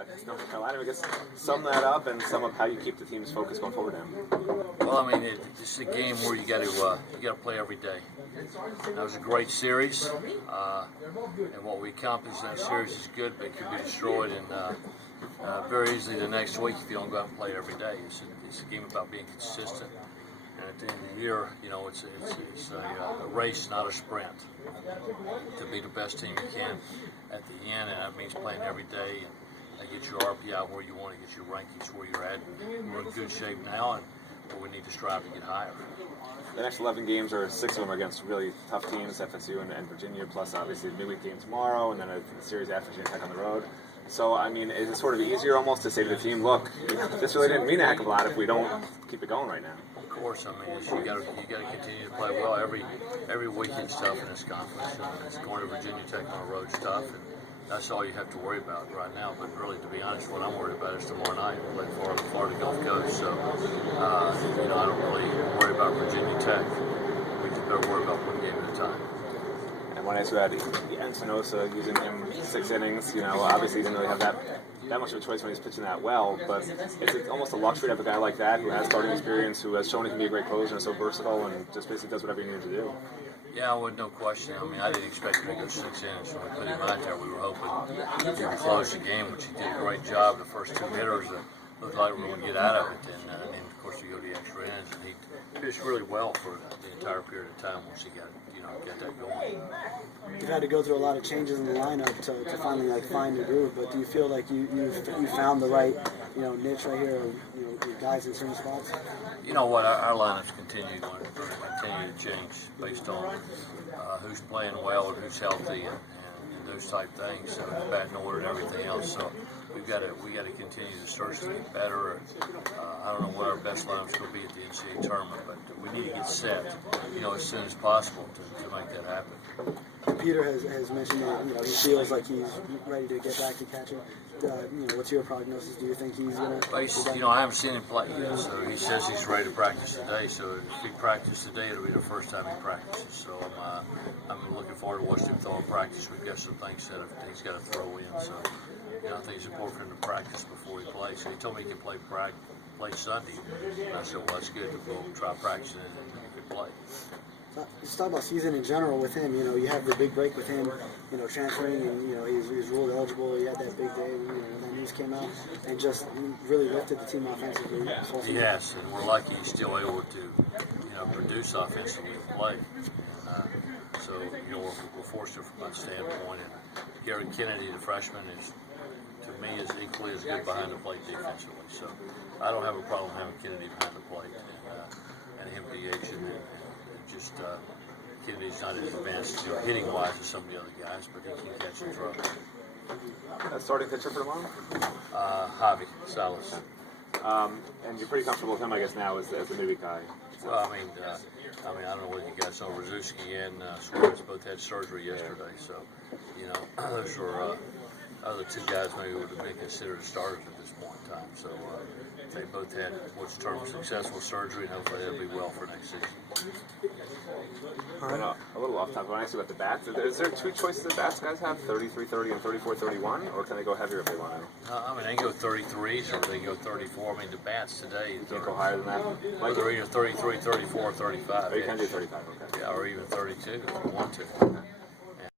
against North Carolina. I guess sum that up and sum up how you keep the team's focus going forward now. Well, I mean, it's a game where you got to play every day. That was a great series, and what we accomplished in that series is good, but it could be destroyed very easily the next week if you don't go out and play every day. It's a game about being consistent. And at the end of the year, it's a race, not a sprint. To be the best team you can at the end, and that means playing every day and get your RPI where you want to, get your rankings where you're at. We're in good shape now, but we need to strive to get higher. The next 11 games, or 6 of them, are against really tough teams, FSU and Virginia, plus obviously the midweek game tomorrow, and then a series after Virginia Tech on the road. So, I mean, is it sort of easier almost to say to the team, look, this really didn't mean a heck of a lot if we don't keep it going right now? Of course, I mean, you got to continue to play well. Every weekend's tough in this conference. It's going to Virginia Tech on the road stuff, and that's all you have to worry about right now. But really, to be honest, what I'm worried about is tomorrow night. We play Florida Gulf Coast, so I don't really worry about Virginia Tech. We just better worry about one game at a time. And when I saw that Encinosa using him 6 innings, obviously he didn't really have that much of a choice when he's pitching that well, but it's almost a luxury to have a guy like that who has starting experience, who has shown he can be a great closer and so versatile, and just basically does whatever you need to do. Yeah, well, no question. I mean, I didn't expect him to go 6 innings when we put him out there. We were hoping he would close the game, which he did a great job. The first 2 hitters looked like we were going to get out of it, and then of course you go to the extra innings, and he pitched really well for the entire period of time once he got that going. You've had to go through a lot of changes in the lineup to finally find the groove, but do you feel like you found the right niche right here, guys in certain spots? You know what, our lineups continue to change based on who's playing well and who's healthy and those type things, and batting order and everything else. So we got to continue to search to get better. I don't know what our best lineup's going to be at the NCAA tournament, but we need to get set, as soon as possible to make that happen. Peter has mentioned that he feels like he's ready to get back to catching. What's your prognosis? Do you think he's going to? I haven't seen him play yet, so he says he's ready to practice today. So if he practices today, it'll be the first time he practices. So I'm looking forward to watching him throw in practice. We've got some things that he's got to throw in. So I think it's important for him to practice before he plays. So he told me he can play Sunday. And I said, well, that's good. We'll try practicing and he can play. Let's talk about season in general with him. You have the big break with him, transferring, and he's ruled eligible. He had that big day, when that news came out, and just really lifted the team offensively. Yes, and we're lucky he's still able to, produce offensively and play. And, so we're fortunate from that standpoint. And Garrett Kennedy, the freshman, to me is equally as good behind the plate defensively. So I don't have a problem having Kennedy behind the plate and him DHing. Just Kennedy's not as advanced, hitting wise as some of the other guys, but he can catch and throw. Starting pitcher for tomorrow? Javi Salas. And you're pretty comfortable with him, I guess, now as the midweek guy. Well, I mean, I don't know whether you guys know Rzuski and Suarez both had surgery yesterday, so those were other 2 guys maybe would have been considered starters at this point in time. So they both had what's termed successful surgery, and hopefully they'll be well for next season. All right. A little off topic, when I ask you about the bats, is there 2 choices that bats guys have, 33-30 and 34-31, or can they go heavier if they want to? They can go 33s or they can go 34. I mean, the bats today, you can't go higher than that? They're either 33, 34, or 35. Or you can do 35, okay. Yeah, or even 32 if you want to.